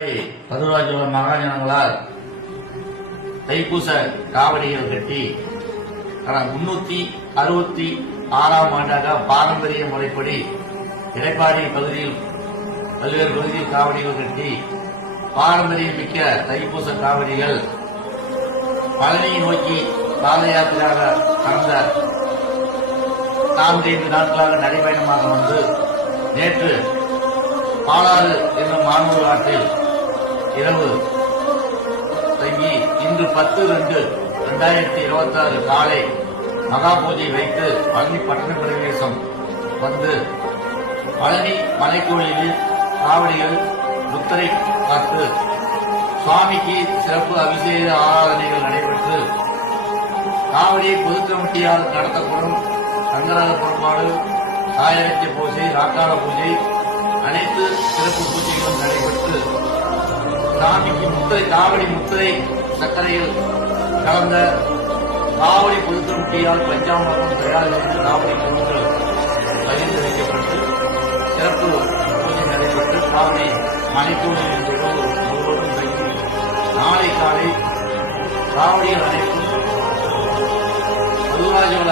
மதுராஜோட மகாஜனங்களால் தைப்பூச காவடிகள் கட்டி 366ஆம் ஆண்டாக பாரம்பரிய முறைப்படி எடப்பாடி பகுதியில் பல்வேறு பகுதியில் காவடிகள் கட்டி பாரம்பரியம் மிக்க தைப்பூச காவடிகள் பழனியை நோக்கி பாத யாத்திரையாக கடந்த 4-5 நாட்களாக நடைபயணமாக வந்து நேற்று பாலாறு என்னும் மானூர் ஆற்றில் இரவு தங்கி இன்று 10/2/2026 காலை மகா பூஜை வைத்து பழனி பட்டண பிரவேசம் வந்து பழனி மலைக்கோயிலில் காவடிகள் முத்திரை காத்து சுவாமிக்கு சிறப்பு அபிஷேக ஆராதனைகள் நடைபெற்று காவடியை பொது கமிட்டியால் நடத்தப்படும் சங்கராத புறப்பாடு, சாயரட்சிய பூஜை, ராக்கால பூஜை அனைத்து சிறப்பு பூஜைகளும் நடைபெற்று சாமிக்கு காவடி முத்திரை சர்க்கரையில் கலந்த காவடி பொது கமிட்டியால் பஞ்சாமிர்தம் தயார் செய்து காவடி பொருட்கள் பகிர்ந்து வைக்கப்பட்டு சிறப்பு பூஜை நடைபெற்று சுவாமி மலைக்கோயிலில் முழுவதும் தங்கி நாளை காலை காவடிகள் அனைத்தும் மதுராஜோட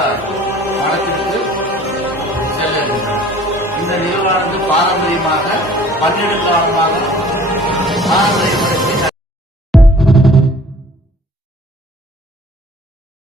மடத்திற்கு செல்ல இந்த நிகழ்வானது பாரம்பரியமாக 12 காலமாக பாரம்பரிய